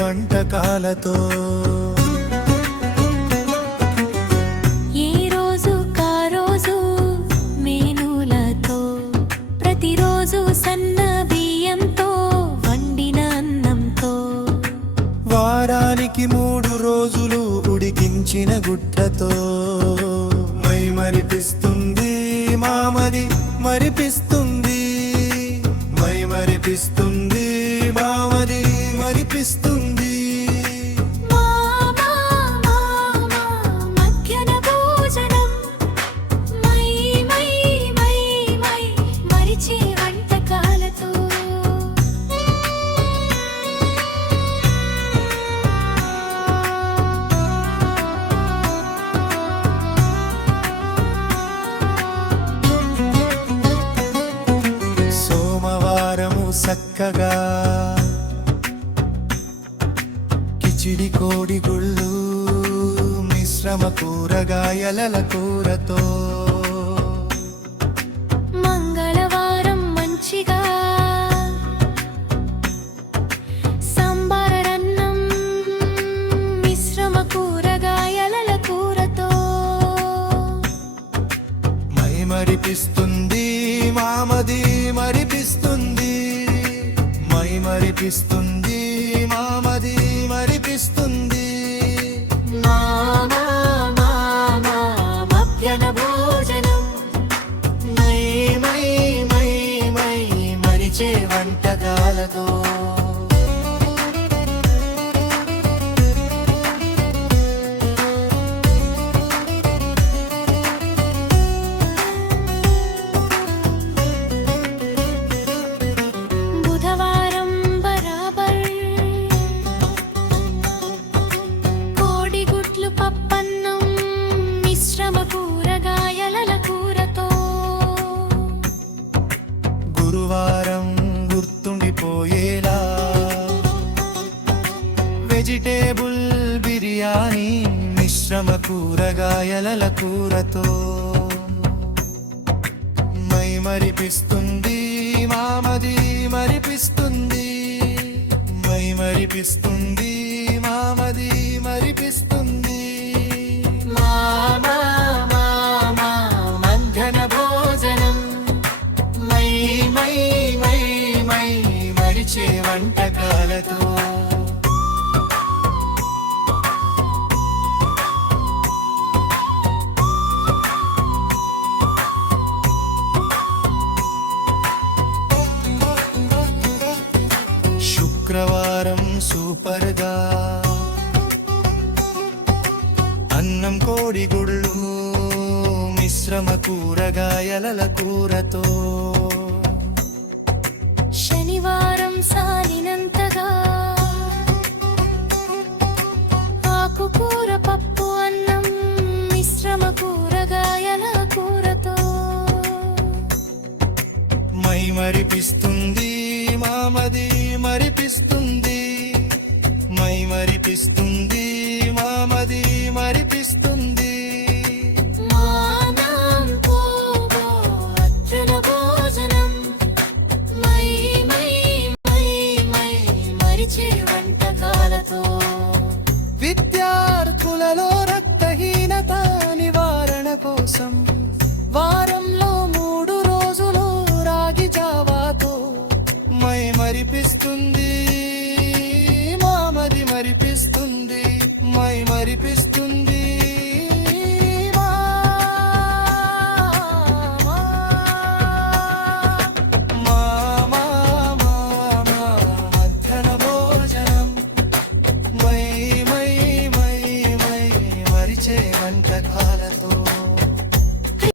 వంటకాలతో. ఏ రోజు కారోజు మేనులతో, ప్రతిరోజు సన్న బియ్యంతో వండిన అన్నంతో, వారానికి 3 రోజులు ఉడికించిన గుడ్లతో. My మరిపిస్తుంది మామది మరిపిస్తుంది, my మరిపిస్తుంది మామది మరిపిస్తుంది. మామా మామా మధ్యాహ్న భోజనం, మై మై మై మై మరిచే వంటకాలతో. సోమవారము చక్కగా కిచిడి కోడిగుళ్ళు మిశ్రమ కూరగాయల కూరతో. మంగళవారం మంచిగా సాంబారన్నం మిశ్రమ కూరగాయల కూరతో. My మరిపిస్తుంది మామది మరిపిస్తుంది, my మరిపిస్తుంది మామది మరిపిస్తుంది. మామా మామా మధ్యాహ్న భోజనం, మై మై మై మై మరిచే వంటకాలతో. బుధవారం బరాబర్ కోడిగుడ్లు పప్పన్నం మిశ్రమ కూరగాయల కూరతో. గురువారం గుర్తుండిపోయేలా వెజిటేబుల్ బిర్యానీ మిశ్రమ కూరగాయల కూరతో. My మరిపిస్తుంది మామది మరిపిస్తుంది, my మరిపిస్తుంది మామది మరిపిస్తుంది. మామా మామా మధ్యాహ్న భోజనం, మై మై మై మై మరిచే వంటకాలతో. శుక్రవారం సూపర్గా అన్నం కోడిగుళ్ళు మిశ్రమ కూరగాయల కూరతో. శనివారం సాలినంతగా ఆకుకూర పప్పు అన్నం మిశ్రమ కూరగాయల కూరతో. My మరిపిస్తుంది మామది మరిపిస్తుంది, my మరిపిస్తుంది మామది మరిపిస్తుంది.